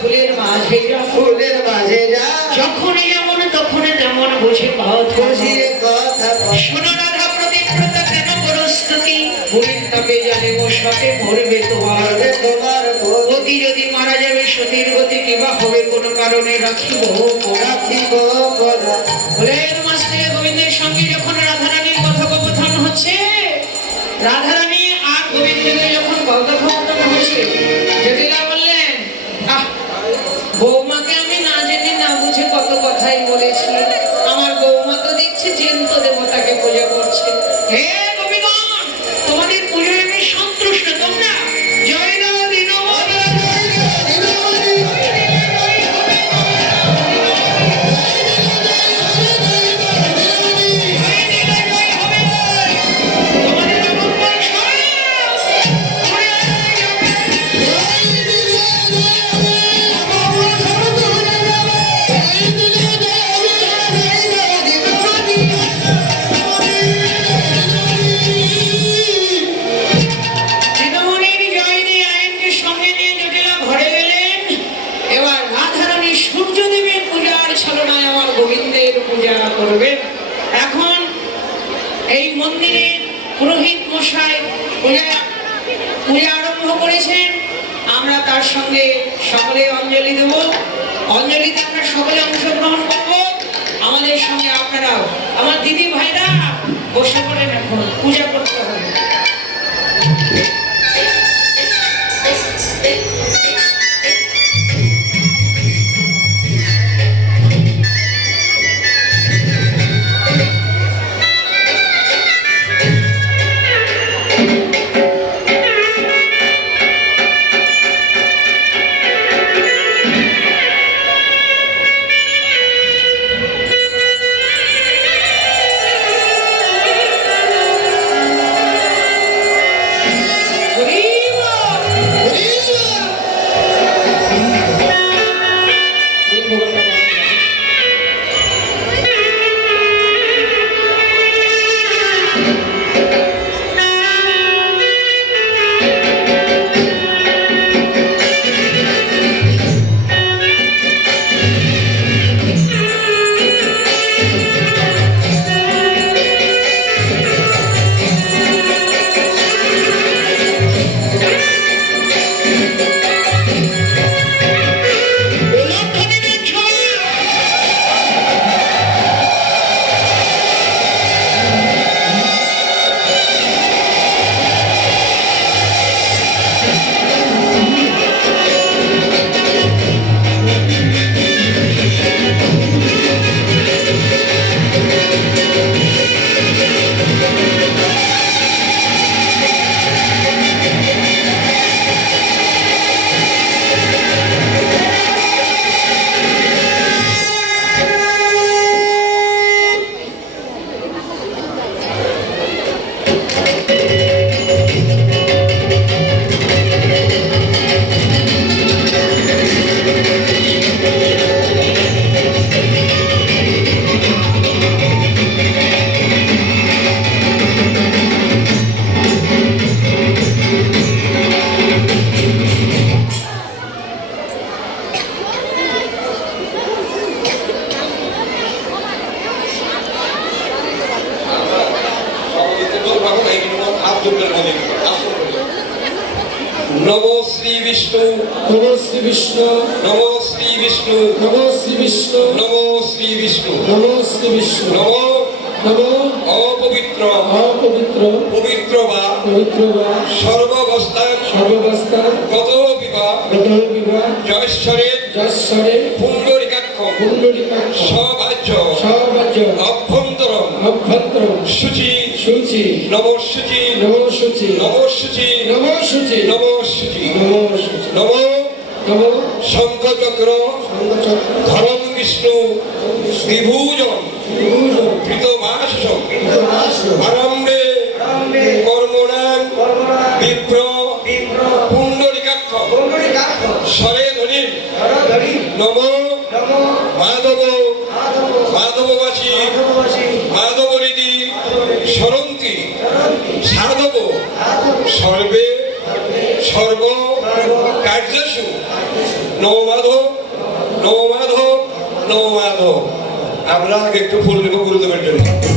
ফুলের মাঝে যা ফুলের মাঝে যা। যখনই যেমন তখনই তেমন বুঝে পাওয়া কথা শোনো রাধা পবিত্রতা কেন প্রস্তুতি বুড়ির তাপে জানে ও সাথে তোমার তোমার গতি যদি মারা যাবে সতীর গতি কিবা হবে কোনো কারণে রাখিব রাখিব থেকে গোবিন্দের সঙ্গে যখন হচ্ছে রাধারানী আর যখন বললেন বৌমাকে আমি না না বুঝে কত কথাই আমার বৌমা তো দেখছি জেন্ত দেবতাকে পূজা করছে। হে আপনারাও আমার দিদি ভাইরা বসে পড়েন এখন পূজা করতে হবে। নম শ্রী বিষ্ণু। নম শ্রী বিষ্ণু। নম শ্রী বিষ্ণু। নম শ্রী বিষ্ণু। নম শ্রী বিষ্ণু। নম শ্রী বিষ্ণু। নম। নম। অপবিত্র। অপবিত্র। পবিত্র বা। পবিত্র বা। সর্বাবস্থান সর্বাবস্থা গত বিবাহ গত বিবাহ জয়শ্বরের যশ্বরে। পুণ্ডরিকাক্ষ। কুণ্ডলিকাক্ষ সবাহ্য সবাজ্য। অভ্যন্তরম। অভ্যন্তর শুচি। শুচি নমশুচি নম শুচি নমশুচি নম শুচি নমশুচি নম। শুচি নম। নম শঙ্খচক্র ধরম বিষ্ণু। বিভূজন রাষ্ট্র আরম্ভে। কর্মণাম বিপ্র। পুণ্ডরিকাক্ষ। স্বরে ধ্বনি নম। মাধব। মাধববাসী। মাধবরীতি সরন্তি সাধব সর্বে সর্ব কার্যসু। নৌমাধব নৌমাধব নৌমাধব আমরা আগে একটু ফুল দেবো গুরুদেবের জন্য।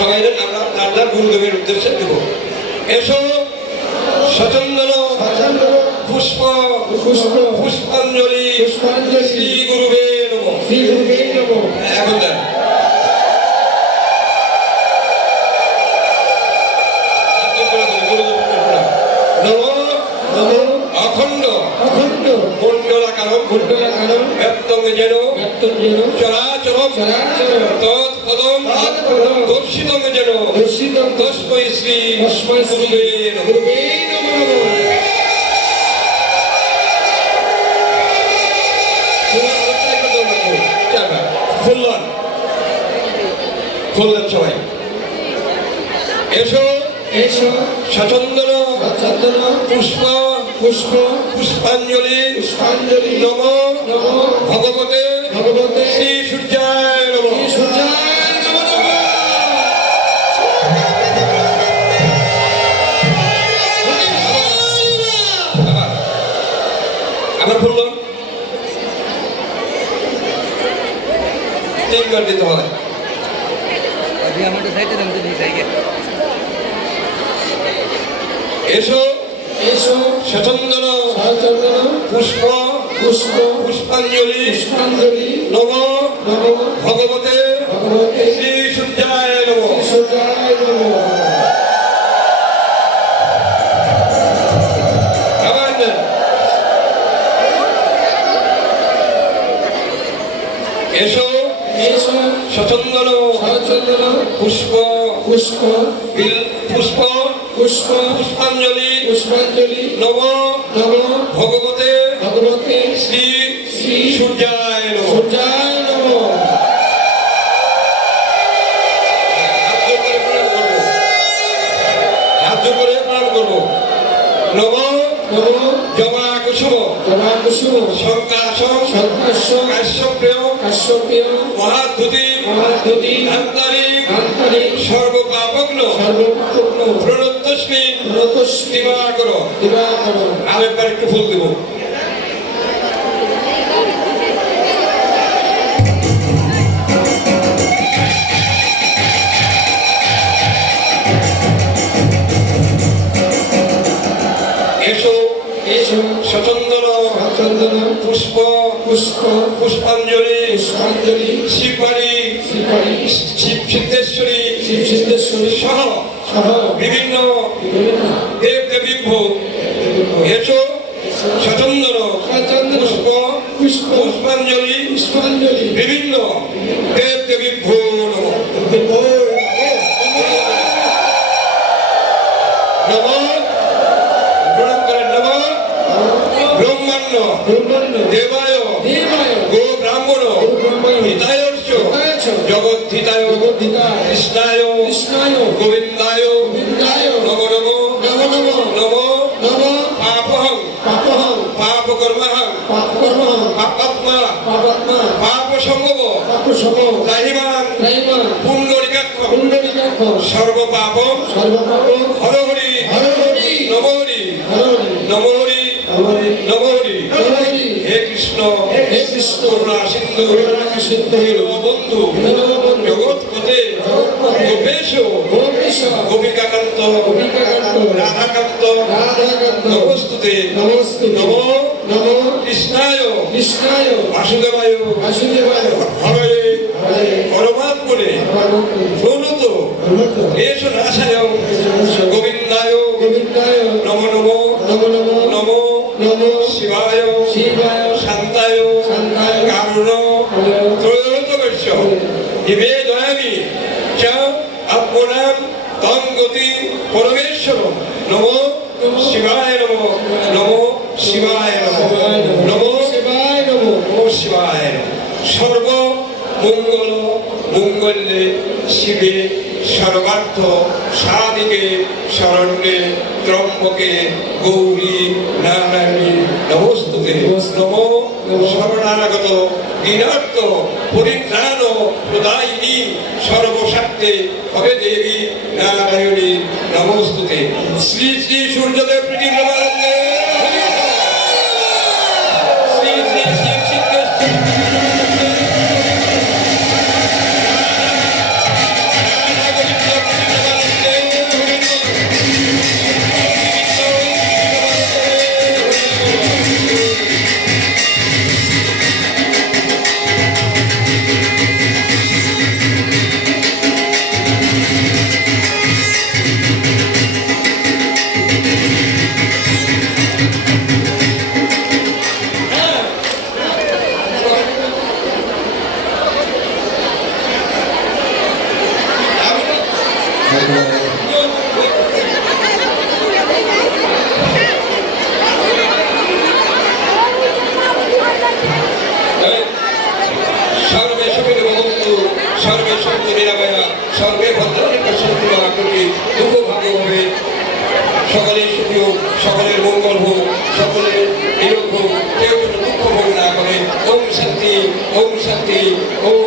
সবাই আমরা তার গুরুদেবের উদ্দেশ্যে দেব। এসো সচন্দন পুষ্প পুষ্প পুষ্পাঞ্জলি পুষ্পাঞ্জলি শ্রী গুরুবে নম শ্রী গুরুবে নমঃ এখন দেন হাত জোড় করে দিন, গুরুদেবের প্রণাম। নমঃ নমঃ অখণ্ড অখণ্ড মণ্ডলাকারম মণ্ডলাকারম ব্যক্তং যেন ব্যক্তঞ্জন চরাচরম চরাচরম তৎপদম তৎপদম দর্শিতং যেন দর্শিতং তস্मै শ্রী তস্मै শ্রী গুরুবে নমঃ। গুরুবে নমঃ। সবাই। এসো। এসো। সচন্দন। চন্দন পুষ্প। পুষ্প পুষ্পাঞ্জলি পুষ্পাঞ্জলি নম নমঃ ভগবতে ভগবতে শ্রী সূর্যায় ভগবতে ভগবতে শ্রী সূর্যায় নম। সূর্যায় নমঃ এসো। এসো। সচন্দন। চন্দন পুষ্প। পুষ্প। পুষ্প। পুষ্প। পুষ্পাঞ্জলি। পুষ্পাঞ্জলি। নম। নমঃ। ভগবতে ভগবতে শ্রী শ্রী সূর্যায় নম। সূর্যায় কুসুম শঙ্কাসন সন্তাস্য কাশ্যপ্রিয় কাশ্যপীয় মহাদ্যুতি মহাদ্যুতি আন্তরিক আন্তরিক সর্বপাপগ্ন সর্বপূর্ণ প্রণতস্মিন প্রতস্মি দিবাকর দিবাকর। আরেকবার একটু ফুল দেবো। এসো এসো সচন্দন চন্দন পুষ্প পুষ্প পুষ্পাঞ্জলি পুষ্পাঞ্জলি শিববাড়ি শ্রীকারী শিব সিদ্ধেশ্বরী শিব সিদ্ধেশ্বরী সহ সহ বিভিন্ন দেব দেবী ভোগ এসো চন্দন পুষ্প পুষ্প পুষ্পাঞ্জলি পুষ্পাঞ্জলি। বিভিন্ন দেব দেবী ভোগ নম প্রণাম করেন নম ব্রহ্মাণ্ড ব্রহ্মাণ্ড দেবায় দেবায়। গো ব্রাহ্মণ হিতায়শ্চ জগদ্ধিতায় কৃষ্ণায় কৃষ্ণায়। গোবিন্দায় গোবিন্দায়। নম নম। নমো নমো। নম। পাপহং। পাপহং। পাপকর্মহং। পাপকর্ম পাপাত্মা। পাপাত্মা। পাপ সম্ভব পাপসম রাহিমান। রাইমা পুণ্ডরিকাক্ষ। কুণ্ডলিকাক্ষ সর্বপাপম। সর্বপাপ হরহরি। হর। হরি। হর। কৃষ্ণ করুণা সিন্ধু বন্ধু দীনবন্ধু জগৎপতে জগৎপতে গোপেশ গোপিকাকান্ত গোপিকাকান্ত রাধাকান্ত রাধাকান্ত নমস্তুতে। নমস্তে নম নমো কৃষ্ণায়। কৃষ্ণায়। বাসুদেবায়। বাসুদেবায়। হরে হরে। পরমাত্মনে। প্রণত। এস নাশায় গোবিন্দায়। গোবিন্দায়। নমো নমো। নম নমো। তং গতি পরমেশ্বর নম শিবায় নম নম শিবায় নম নম শিবায় নমো নম শিবায় সর্ব মঙ্গল মঙ্গলে শিবে সর্বার্থ সাদিকে শরণ্যে ত্রম্বকে গৌরী নারায়ণী নমস্তুতে। নমো শরণাগত দিনার্থ পরিত্রাণ প্রদায়িনী সর্বস্বার্থে হবে দেবী নারায়ণী। নমস্তুতে। শ্রী শ্রী সূর্যদেব প্রীতিপ্রমানন্দে হোক সকলের মঙ্গল হোক, সকলের নিরোগ হোক, কেউ যেন দুঃখ ভোগ না করে। ওম শান্তি ওম শান্তি, ওম